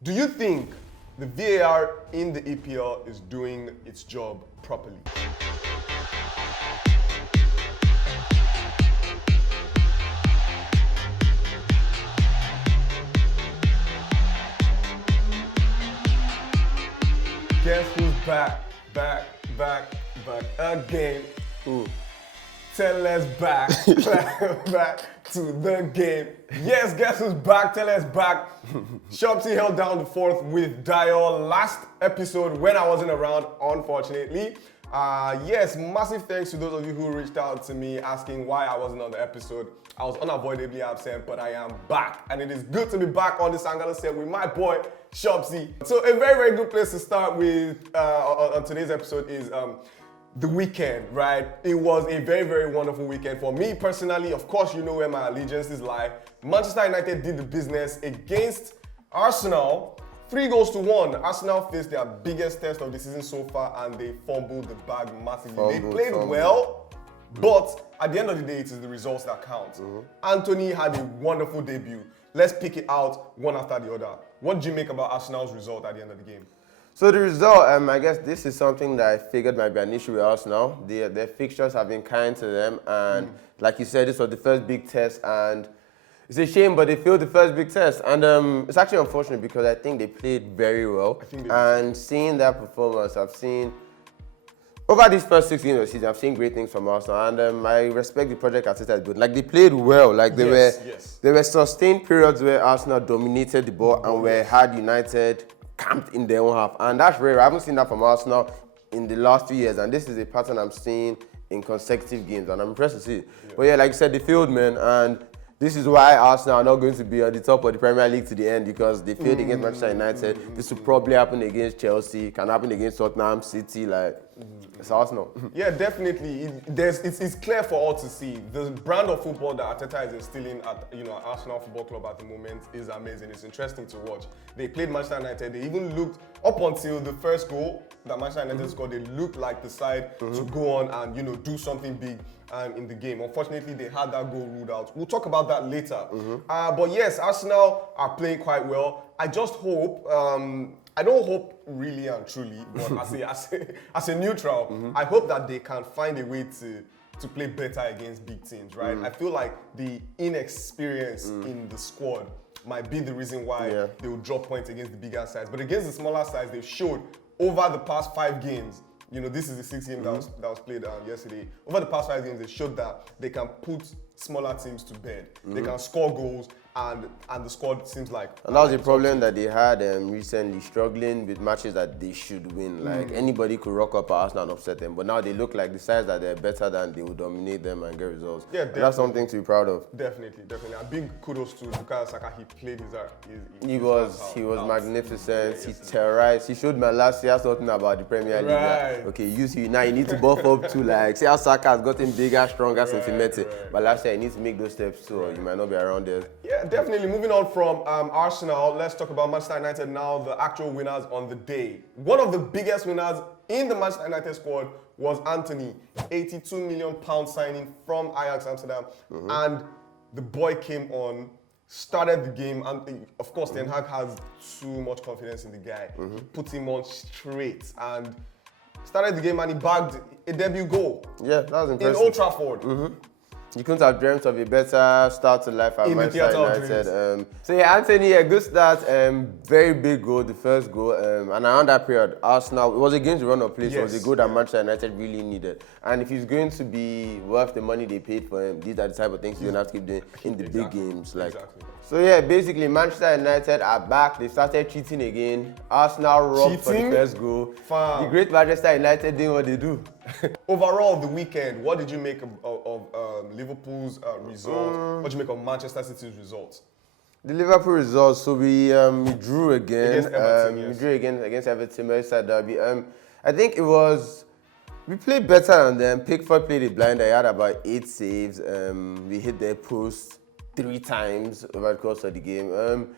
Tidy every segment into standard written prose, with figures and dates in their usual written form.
Do you think the VAR in the EPL is doing its job properly? Guess who's back again? Who? Tell us back to the game. Yes, guess who's back? Tell us back. Shopsy held down the fourth with Dial last episode when I wasn't around, unfortunately. Yes, massive thanks to those of you who reached out to me asking why I wasn't on the episode. I was unavoidably absent, but I am back. And it is good to be back on this Angala set with my boy, Shopsy. So a very, very good place to start with on today's episode is the weekend, right? It was a very, very wonderful weekend for me personally. Of course, you know where my allegiances lie. Manchester United did the business against Arsenal. 3-1. Arsenal faced their biggest test of the season so far and they fumbled the bag massively. They played well, but at the end of the day, it is the results that count. Antony had a wonderful debut. Let's pick it out one after the other. What did you make about Arsenal's result at the end of the game? So the result, I guess this is something that I figured might be an issue with Arsenal. Their fixtures have been kind to them, and like you said, this was the first big test, and it's a shame, but they failed the first big test. And it's actually unfortunate because I think they played very well. And seeing that performance, I've seen, over these first 6 games of the season, I've seen great things from Arsenal. And I respect the project Arteta is doing. Like, they played well. Like, there were sustained periods where Arsenal dominated the ball and had United camped in their own half. And that's rare. I haven't seen that from Arsenal in the last 2 years. And this is a pattern I'm seeing in consecutive games. And I'm impressed to see it. But yeah, like you said, they failed, man. And this is why Arsenal are not going to be at the top of the Premier League to the end, because they failed against Manchester United. This will probably happen against Chelsea, can happen against Tottenham, City, it's Arsenal. Yeah, definitely. It's clear for all to see. The brand of football that Arteta is instilling at Arsenal Football Club at the moment is amazing. It's interesting to watch. They played Manchester United. They even looked, up until the first goal that Manchester United scored, they looked like the side to go on and do something big in the game. Unfortunately, they had that goal ruled out. We'll talk about that later. But yes, Arsenal are playing quite well. I just hope, I don't hope really and truly, but as a neutral, I hope that they can find a way to play better against big teams, right? I feel like the inexperience in the squad might be the reason why they will drop points against the bigger sides. But against the smaller sides, they've showed over the past 5 games, this is the 6th game that was played yesterday. Over the past 5 games, they showed that they can put smaller teams to bed. They can score goals, and the squad seems like... And that was the problem that they had recently, struggling with matches that they should win. Like, anybody could rock up at Arsenal and upset them, but now they look like the sides that they're better than, they will dominate them and get results. Yeah, and that's something to be proud of. Definitely. A big kudos to Bukayo Saka. He played his He was magnificent. He terrorized. He showed me last year something about the Premier League. Right. Okay, now you need to buff up to see how Saka has gotten bigger, stronger since he met it. But last year, he needs to make those steps too, or you might not be around there. Yeah, definitely. Moving on from Arsenal, let's talk about Manchester United now, the actual winners on the day. One of the biggest winners in the Manchester United squad was Antony, £82 million signing from Ajax Amsterdam. And the boy came on, started the game, and of course, Ten Hag has too much confidence in the guy. He put him on straight and started the game, and he bagged a debut goal. Yeah, that was impressive. In Old Trafford. You couldn't have dreamt of a better start to life at Manchester United. So yeah, Antony, a good start, very big goal, the first goal. And around that period, Arsenal, it was against the run of play, so it was a goal that Manchester United really needed. And if he's going to be worth the money they paid for him, these are the type of things you're going to have to keep doing in the big games. So yeah, basically Manchester United are back. They started cheating again. Arsenal robbed for the first goal. The great Manchester United doing what they do. Overall, the weekend, what did you make of Liverpool's result? What did you make of Manchester City's results? The Liverpool results, so we drew again. Against Everton, We drew again against Everton, Merseyside derby. I think it was, we played better than them. Pickford played it blind. I had about 8 saves. We hit their post 3 times over the course of the game.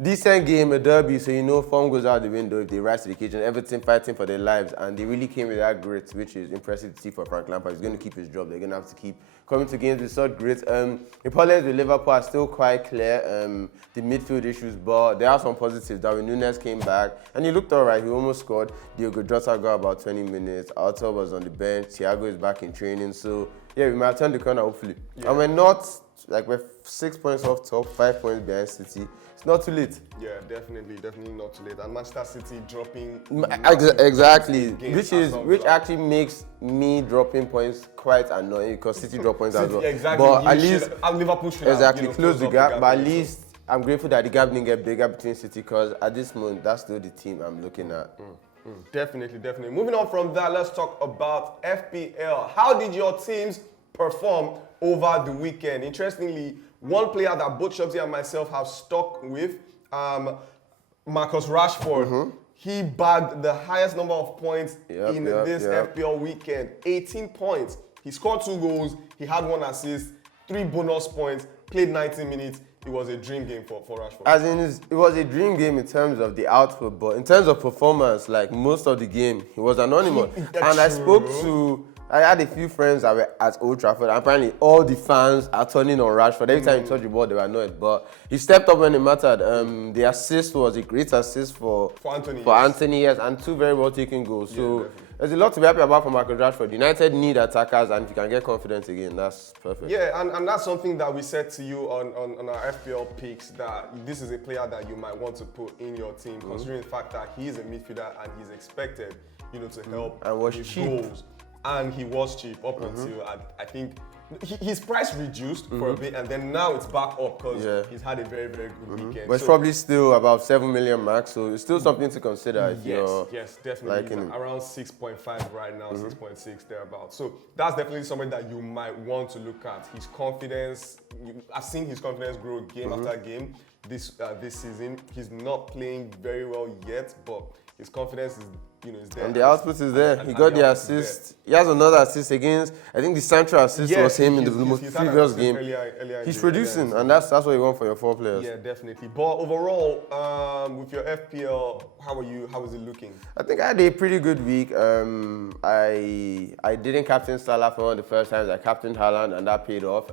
decent game, a derby, so you know form goes out the window if they rise to the occasion. Everton fighting for their lives, and they really came with that grit, which is impressive to see for Frank Lampard. He's going to keep his job. They're going to have to keep coming to games with such grit. The problems with Liverpool are still quite clear. The midfield issues, but there are some positives. Darwin Núñez came back, and he looked all right. He almost scored. Diogo Jota got about 20 minutes. Arthur was on the bench. Thiago is back in training. So, yeah, we might turn the corner, hopefully. Yeah. And we're not, like, we're 6 points off top, 5 points behind City. It's not too late. Yeah, definitely not too late. And Manchester City dropping exactly, which actually makes me dropping points quite annoying because City drop points as well. Exactly. But at least Liverpool should have close the gap. But at least I'm grateful that the gap didn't get bigger between City because at this moment that's still the team I'm looking at. Definitely. Moving on from that, let's talk about FPL. How did your teams perform over the weekend? Interestingly, one player that both Shopsy and myself have stuck with, Marcus Rashford, he bagged the highest number of points in this FPL weekend, 18 points. He scored 2 goals, he had 1 assist, 3 bonus points, played 90 minutes. It was a dream game for Rashford. As in, it was a dream game in terms of the output, but in terms of performance, like most of the game, he was anonymous. I had a few friends that were at Old Trafford, and apparently all the fans are turning on Rashford. Every time he touched the ball, they were annoyed. But he stepped up when it mattered. The assist was a great assist for Antony, yes, and 2 very well taken goals. So there's a lot to be happy about for Marcus Rashford. United need attackers, and if you can get confidence again, that's perfect. Yeah, and that's something that we said to you on our FPL picks, that this is a player that you might want to put in your team, considering the fact that he is a midfielder and he's expected, to help with goals. And he was cheap up until I think his price reduced for a bit, and then now it's back up because he's had a very good weekend. But it's probably still about 7 million max, so it's still something to consider if yes, definitely. Around 6.5 right now, 6.6 thereabouts. So that's definitely something that you might want to look at. His confidence, I've seen his confidence grow game after game this season. He's not playing very well yet, but his confidence is there. And the output is there. He got the assist. He has another assist against, I think the central assist was him in the previous game. He's producing, and that's what you want for your 4 players. Yeah, definitely. But overall, with your FPL, how was it looking? I think I had a pretty good week. I didn't captain Salah for one of the first times. I captained Haaland, and that paid off.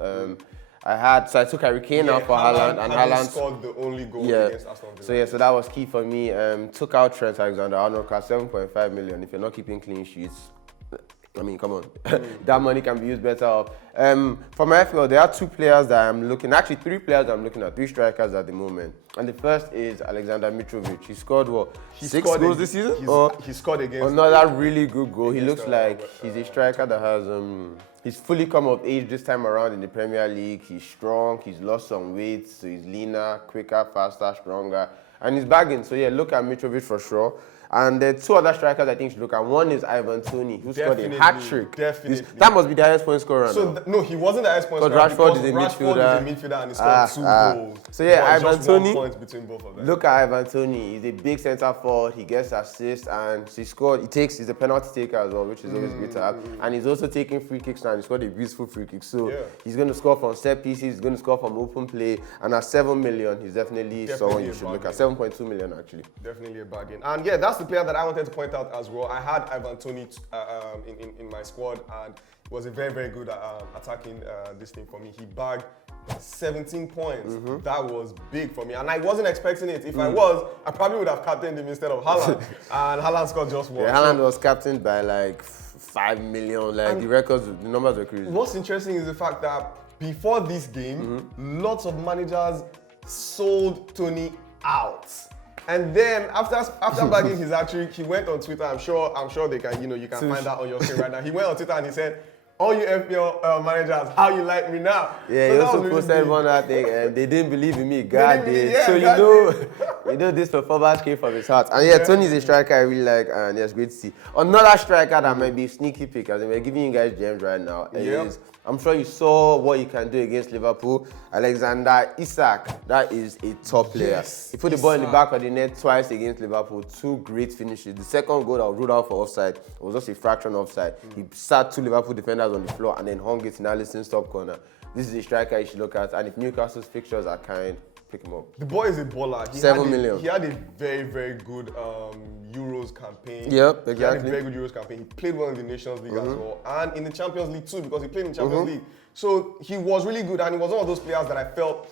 I took Harry Kane out for Haaland, and Haaland scored the only goal against Arsenal Gail. So that was key for me. Took out Trent Alexander-Arnold, cost 7.5 million. If you're not keeping clean sheets, I mean, come on, that money can be used better off. For my FPL, there are 2 players that I'm looking, actually 3 players I'm looking at, 3 strikers at the moment. And the first is Alexander Mitrovic. He scored 6 goals this season? He scored against another really good goal. He looks like he's a striker that has he's fully come of age this time around in the Premier League. He's strong, he's lost some weight, so he's leaner, quicker, faster, stronger, and he's bagging. So yeah, look at Mitrovic for sure. And the 2 other strikers I think you should look at. One is Antony, who scored a hat-trick. Definitely. That must be the highest point scorer now. No, he wasn't the highest point scorer because Rashford is a midfielder and he scored 2 goals. So yeah, Antony, points between both of them. Look at Antony. He's a big centre forward. He gets assists and he scored. He's a penalty taker as well, which is always good to have. And he's also taking free kicks now. He scored a beautiful free kick. So he's going to score from set pieces. He's going to score from open play. And at 7 million, he's definitely someone you should look at. 7.2 million actually. Definitely a bargain. And yeah, that's the player that I wanted to point out as well. I had Antony in my squad, and it was a very good attacking this thing for me. He bagged 17 points. That was big for me, and I wasn't expecting it. If I was, I probably would have captained him instead of Haaland, and Haaland scored just 1. Yeah, Haaland was captained by like 5 million. Like the numbers were crazy. What's interesting is the fact that before this game, lots of managers sold Tony out. And then after bagging his hat-trick, he went on Twitter. I'm sure they can, you can find that on your screen right now. He went on Twitter and he said, "All you FPL managers, how you like me now?" Yeah, so he also posted one other thing, and they didn't believe in me. God did. Yeah, so this performance came from his heart. And yeah, Tony's a striker I really like, and it's great to see. Another striker that might be a sneaky pick, as we're giving you guys gems right now, is I'm sure you saw what he can do against Liverpool. Alexander Isak, that is a top player. Yes, he put the ball in the back of the net twice against Liverpool. 2 great finishes. The second goal that was ruled out for offside was just a fraction offside. He sat 2 Liverpool defenders on the floor and then hung it in Alisson's top corner. This is a striker you should look at. And if Newcastle's fixtures are kind, pick him up. The boy is a baller. 7 million. He had a very, very good Euros campaign. Yep, exactly. He had a very good Euros campaign. He played well in the Nations League as well, and in the Champions League too, because he played in the Champions League. So he was really good, and he was one of those players that I felt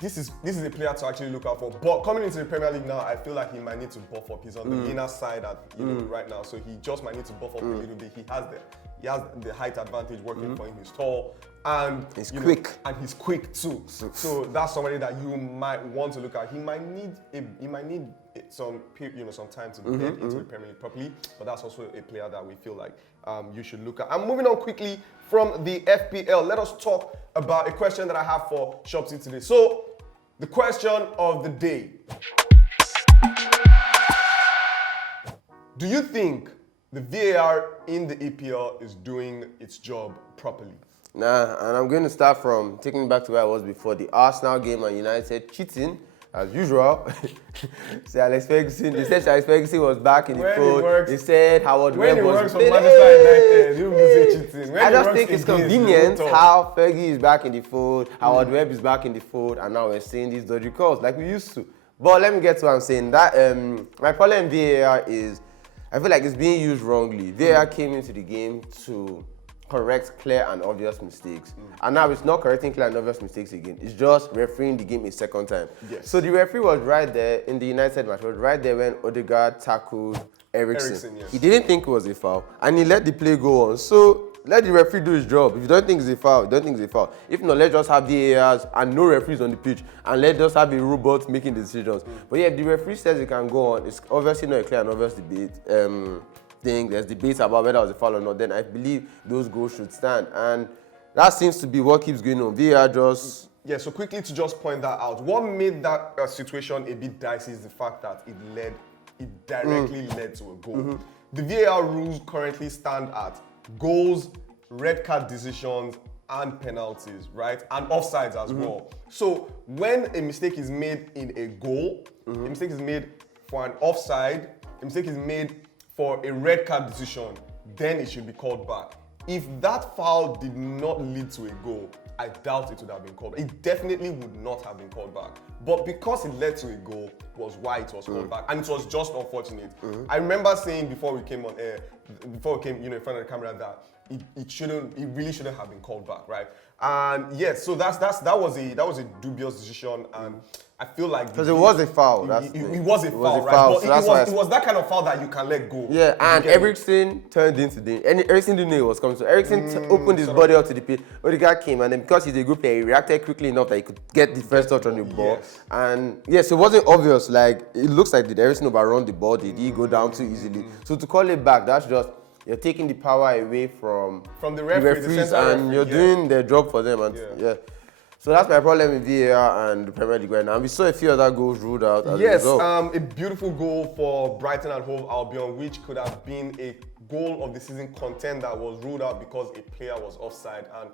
this is a player to actually look out for. But coming into the Premier League now, I feel like he might need to buff up. He's on the inner side right now, so he just might need to buff up a little bit. He has the height advantage working for him. He's tall and he's quick. And he's quick too. So that's somebody that you might want to look at. He might need some time to get into the Premier League properly. But that's also a player that we feel like you should look at. I'm moving on quickly from the FPL. Let us talk about a question that I have for Shopsy today. So the question of the day: do you think the VAR in the EPL is doing its job properly? Nah, and I'm going to start from taking it back to where I was before. The Arsenal game and United cheating, as usual. Sir Alex Ferguson, they said Alex Ferguson was back in the fold. They said Howard Webb was... When it works for Manchester United, you will say cheating. I just think it's convenient how Fergie is back in the fold, Howard Webb is back in the fold, and now we're seeing these dodgy calls like we used to. But let me get to what I'm saying. That my problem in VAR is, I feel like it's being used wrongly. VAR came into the game to correct clear and obvious mistakes. And now it's not correcting clear and obvious mistakes again. It's just refereeing the game a second time. Yes. So the referee was right there in the United match, was right there when Odegaard tackled Eriksen. Yes. He didn't think it was a foul, and he let the play go on. So let the referee do his job. If you don't think it's a foul, you don't think it's a foul. If not, let's just have VARs and no referees on the pitch, and let us have a robot making decisions. But yeah, if the referee says it can go on, it's obviously not a clear and obvious debate. There's debate about whether it was a foul or not, then I believe those goals should stand. And that seems to be what keeps going on. VAR just... Yeah, so quickly to just point that out, what made that situation a bit dicey is the fact that it directly led to a goal. The VAR rules currently stand at goals, red card decisions, and penalties, right? And offsides as well. So when a mistake is made in a goal, a mistake is made for an offside, a mistake is made for a red card decision, then it should be called back. If that foul did not lead to a goal, I doubt it would have been called back. It definitely would not have been called back. But because it led to a goal was why it was called back. And it was just unfortunate. I remember saying before we came on air, before we came in front of the camera, that it really shouldn't have been called back, right? And yes, so that was a dubious decision, and I feel like because it was a foul. It was a foul, right? But it was that kind of foul that you can let go. Yeah, and Eriksen turned into Eriksen didn't know it was coming. So Eriksen opened his body up to the pitch. Odegaard came, and then because he's a good player, he reacted quickly enough that he could get the first touch on the ball. Yes. And yes, it wasn't obvious. Like it looks like did Eriksen overrun the ball? Did he go down too easily? So to call it back, that's just you're taking the power away from the referees, and you're doing their job for them. And so that's my problem with VAR and the Premier League right now. And we saw a few other goals ruled out as a result. A beautiful goal for Brighton and Hove Albion, which could have been a goal of the season contender, was ruled out because a player was offside. And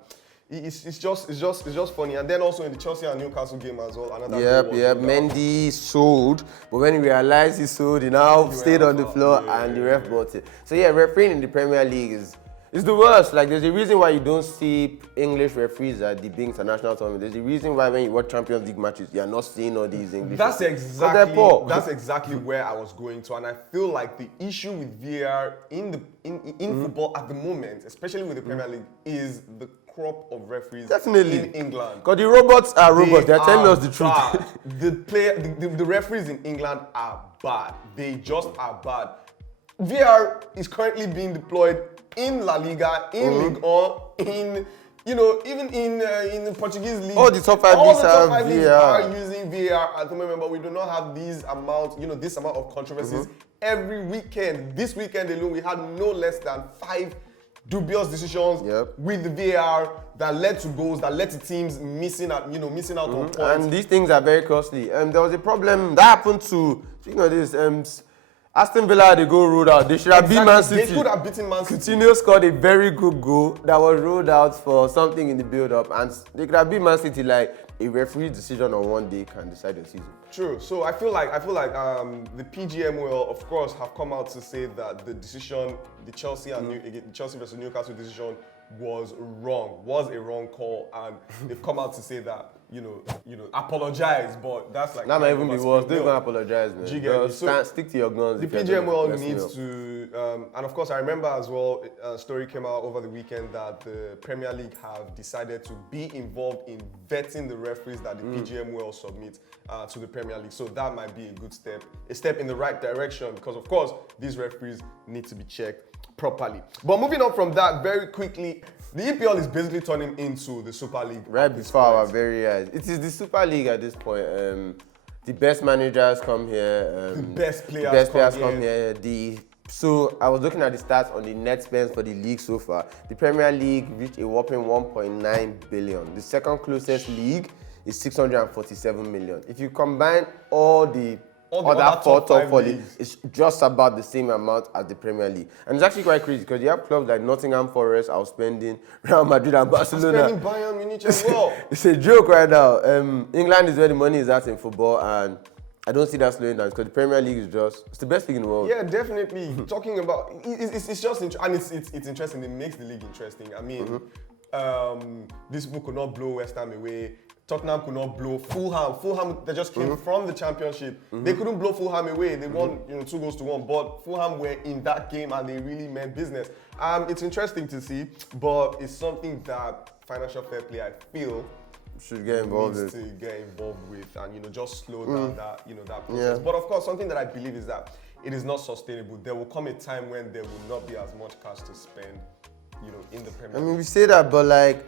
it's just funny. And then also in the Chelsea and Newcastle game as well, another goal was Mendy sold, but when he realized he sold, he now stayed on the floor and the ref bought it. So yeah, refereeing in the Premier League is the worst. Like there's a reason why you don't see English referees at the big international tournament. There's a reason why when you watch Champions League matches, you're not seeing all these English. That's exactly where I was going to, and I feel like the issue with VAR in football at the moment, especially with the Premier League, is the crop of referees in England. Because the robots are robots. They're telling us the truth. The referees in England are bad. They just are bad. VAR is currently being deployed in La Liga, in Ligue 1, even in the Portuguese league. All the top five leagues are using VAR at the moment, but we do not have this amount of controversies every weekend. This weekend alone, we had no less than 5 dubious decisions with the VAR that led to goals, that led to teams missing out on points. And these things are very costly. There was a problem that happened to, Aston Villa had a goal ruled out. They should have beaten Man City. They could have beaten Man City. Coutinho scored a very good goal that was ruled out for something in the build-up, and they could have beaten Man City. Like a referee decision on one day can decide the season. True. So I feel like the PGM will, of course, have come out to say that the decision, the Chelsea versus Newcastle decision, was a wrong call, and they've come out to say that apologize, but that's like That might even be worse. Don't even apologize, man. Just stick to your guns. The PGMOL needs to, and of course, I remember as well. A story came out over the weekend that the Premier League have decided to be involved in vetting the referees that the PGMOL submit to the Premier League. So that might be a good step, a step in the right direction, because of course these referees need to be checked properly. But moving on from that very quickly, the EPL is basically turning into the Super League. Right before our very eyes. It is the Super League at this point. The best managers come here. The best players come here. So I was looking at the stats on the net spends for the league so far. The Premier League reached a whopping 1.9 billion. The second closest league is 647 million. If you combine all the other top four leagues, it's just about the same amount as the Premier League. And it's actually quite crazy because you have clubs like Nottingham Forest outspending Real Madrid and Barcelona. Spending Bayern Munich as well. It's a joke right now. England is where the money is at in football, and I don't see that slowing down because the Premier League is it's the best league in the world. Yeah, definitely. Talking about it's just and it's interesting. It makes the league interesting. I mean, these people could not blow West Ham away. Tottenham could not blow Fulham. Fulham, they just came from the Championship. They couldn't blow Fulham away. They won 2-1, but Fulham were in that game and they really meant business. It's interesting to see, but it's something that financial fair play, I feel, should get involved needs to get involved with and just slow down that that process. But of course, something that I believe is that it is not sustainable. There will come a time when there will not be as much cash to spend, in the Premier League. I mean, we say that, but like,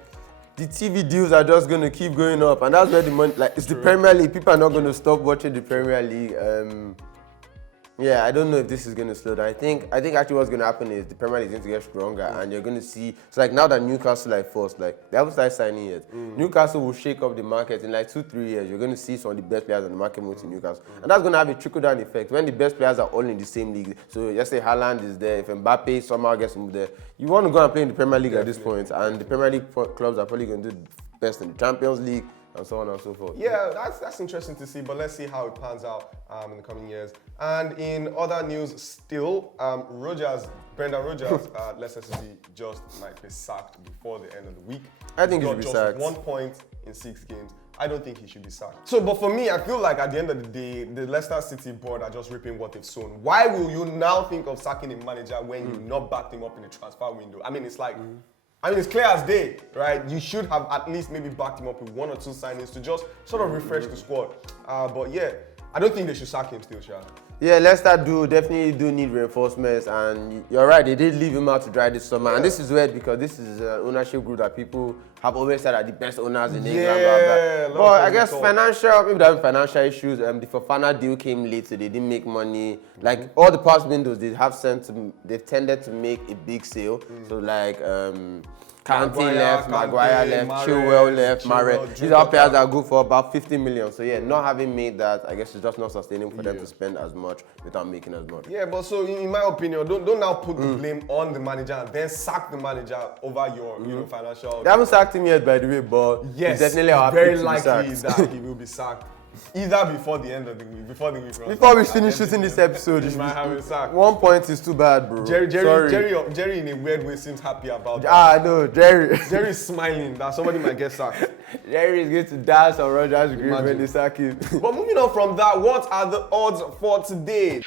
the TV deals are just going to keep going up, and that's where the money, it's the Premier League. People are not going to stop watching the Premier League. Yeah, I don't know if this is going to slow down. I think actually what's going to happen is the Premier League is going to get stronger, and you're going to see. So like now that Newcastle first, they haven't started signing yet. Newcastle will shake up the market in 2-3 years. You're going to see some of the best players on the market move to Newcastle, and that's going to have a trickle-down effect when the best players are all in the same league. So let's say Haaland is there, if Mbappe somehow gets moved there, you want to go and play in the Premier League at this point, and the Premier League clubs are probably going to do best in the Champions League, and so on and so forth. Yeah, that's interesting to see, but let's see how it pans out in the coming years. And in other news still, Brendan Rodgers at Leicester City just might be sacked before the end of the week. I think he should be sacked. 1 point in 6 games. I don't think he should be sacked. So, but for me, I feel like at the end of the day, the Leicester City board are just reaping what they've sown. Why will you now think of sacking a manager when you not backed him up in the transfer window? I mean, it's like... it's clear as day, right? You should have at least maybe backed him up with 1 or 2 signings to just sort of refresh the squad. But yeah, I don't think they should sack him still, Sha. Yeah, Leicester definitely do need reinforcements, and you're right, they did leave him out to dry this summer. And this is weird because this is an ownership group that people have always said are the best owners in England. Blah, blah. But I guess maybe they're having financial issues. The Fofana deal came late, so they didn't make money. Like all the past windows, they've tended to make a big sale. So like Kante left, Maguire left, Chilwell left, Mahrez. These are players that go for about 50 million. So yeah, not having made that, I guess it's just not sustainable for them to spend as much without making as much. Yeah, but so in my opinion, don't now put the blame on the manager and then sack the manager over your financial. They haven't sacked him yet, by the way, but yes, it's definitely very likely that he will be sacked. Either before the end of the week, before the week runs. Before we finish shooting this episode, you might have a sack. 1 point is too bad, bro. Jerry in a weird way seems happy about that. Ah, no, Jerry's smiling that somebody might get sacked. Jerry is going to dance on Rodgers' grave when they sack him. But moving on from that, what are the odds for today?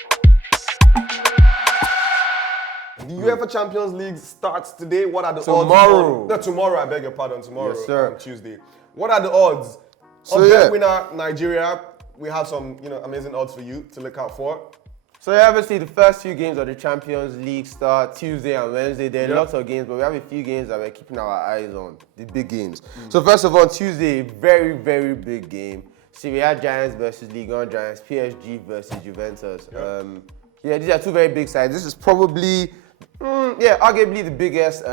The UEFA Champions League starts today. What are the odds? Tomorrow, I beg your pardon. Tomorrow, yes, sir. Tuesday. What are the odds? So yeah, winner Nigeria. We have some, amazing odds for you to look out for. So obviously the first few games of the Champions League start Tuesday and Wednesday. There are lots of games, but we have a few games that we're keeping our eyes on. The big games. So first of all, Tuesday, very, very big game. Serie A Giants versus Ligue 1 Giants. PSG versus Juventus. Yeah, these are two very big sides. This is probably arguably the biggest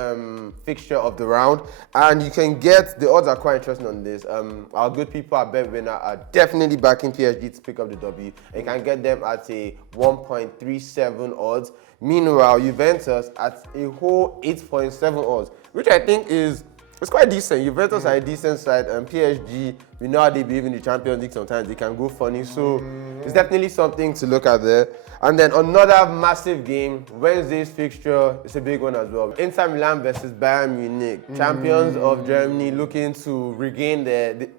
fixture of the round, and you can get the odds are quite interesting on this. Our good people at BetWinner are definitely backing PSG to pick up the W. And you can get them at a 1.37 odds. Meanwhile, Juventus at a whole 8.7 odds, which I think is quite decent. Juventus are a decent side, and PSG we know how they behave in the Champions League sometimes. They can go funny. So it's definitely something to look at there. And then another massive game, Wednesday's fixture, it's a big one as well. Inter Milan versus Bayern Munich, champions of Germany looking to regain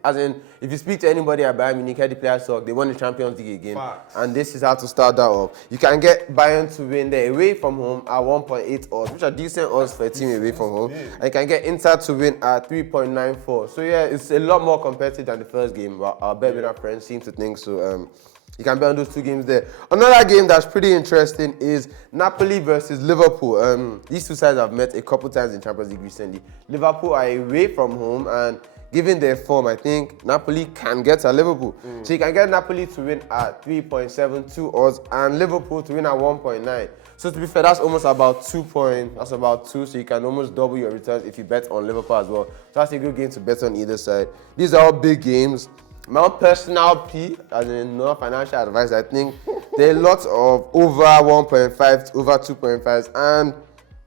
as in, if you speak to anybody at Bayern Munich, head the players talk, they won the Champions League again. Facts. And this is how to start that off. You can get Bayern to win there away from home at 1.8 odds, which are decent odds for a team away from home. And you can get Inter to win at 3.94. So yeah, it's a lot more competitive than the first game, but our bet with our friends seem to think so. You can bet on those two games there. Another game that's pretty interesting is Napoli versus Liverpool. These two sides have met a couple times in Champions League recently. Liverpool are away from home, and given their form, I think Napoli can get to Liverpool. So you can get Napoli to win at 3.72 odds and Liverpool to win at 1.9. So to be fair, that's almost about 2 points. That's about 2, so you can almost double your returns if you bet on Liverpool as well. So that's a good game to bet on either side. These are all big games. My own personal P, as in no financial advice, I think there are lots of over 1.5 to over 2.5s, and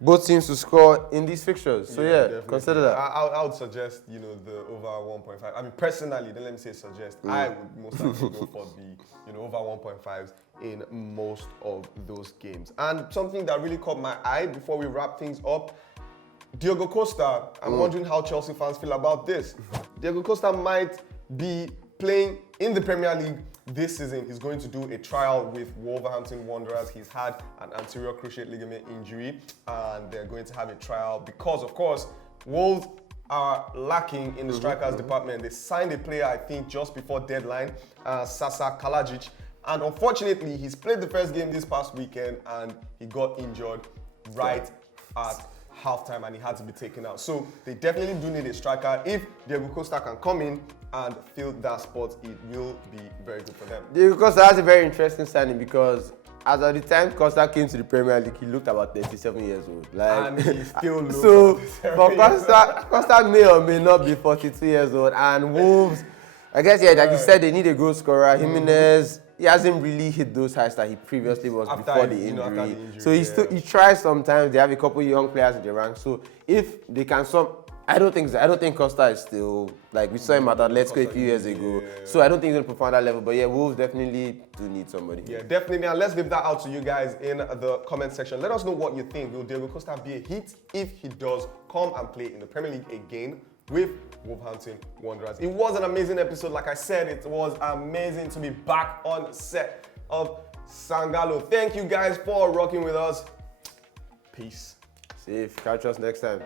both teams to score in these fixtures. So yeah, consider that. I would suggest, the over 1.5. I mean, personally, then let me say suggest. I would most likely go for the, over 1.5s in most of those games. And something that really caught my eye before we wrap things up, Diogo Costa. I'm wondering how Chelsea fans feel about this. Diogo Costa might be playing in the Premier League this season. He's going to do a trial with Wolverhampton Wanderers. He's had an anterior cruciate ligament injury, and they're going to have a trial because, of course, Wolves are lacking in the strikers department. They signed a player, I think, just before deadline, Sasa Kalajic, and unfortunately, he's played the first game this past weekend, and he got injured right at halftime, and he had to be taken out. So they definitely do need a striker. If Diogo Costa can come in and fill that spot, it will be very good for them. Diogo Costa has a very interesting signing because as of the time Costa came to the Premier League, he looked about 37 years old. And he still looks so, but Costa may or may not be 42 years old. And Wolves, I guess, like you said, they need a goal scorer. Jimenez, he hasn't really hit those heights that he previously was before the injury. So he tries sometimes. They have a couple of young players in the ranks. So if they can I don't think Costa is still, like we saw him at Atletico a few years ago. So I don't think he's going to perform at that level. But yeah, Wolves definitely do need somebody. Yeah, definitely. And let's leave that out to you guys in the comment section. Let us know what you think. Will Diogo Costa be a hit if he does come and play in the Premier League again with Wolverhampton Wanderers? It was an amazing episode. Like I said, it was amazing to be back on set of Sangalo. Thank you guys for rocking with us. Peace. Safe. Catch us next time.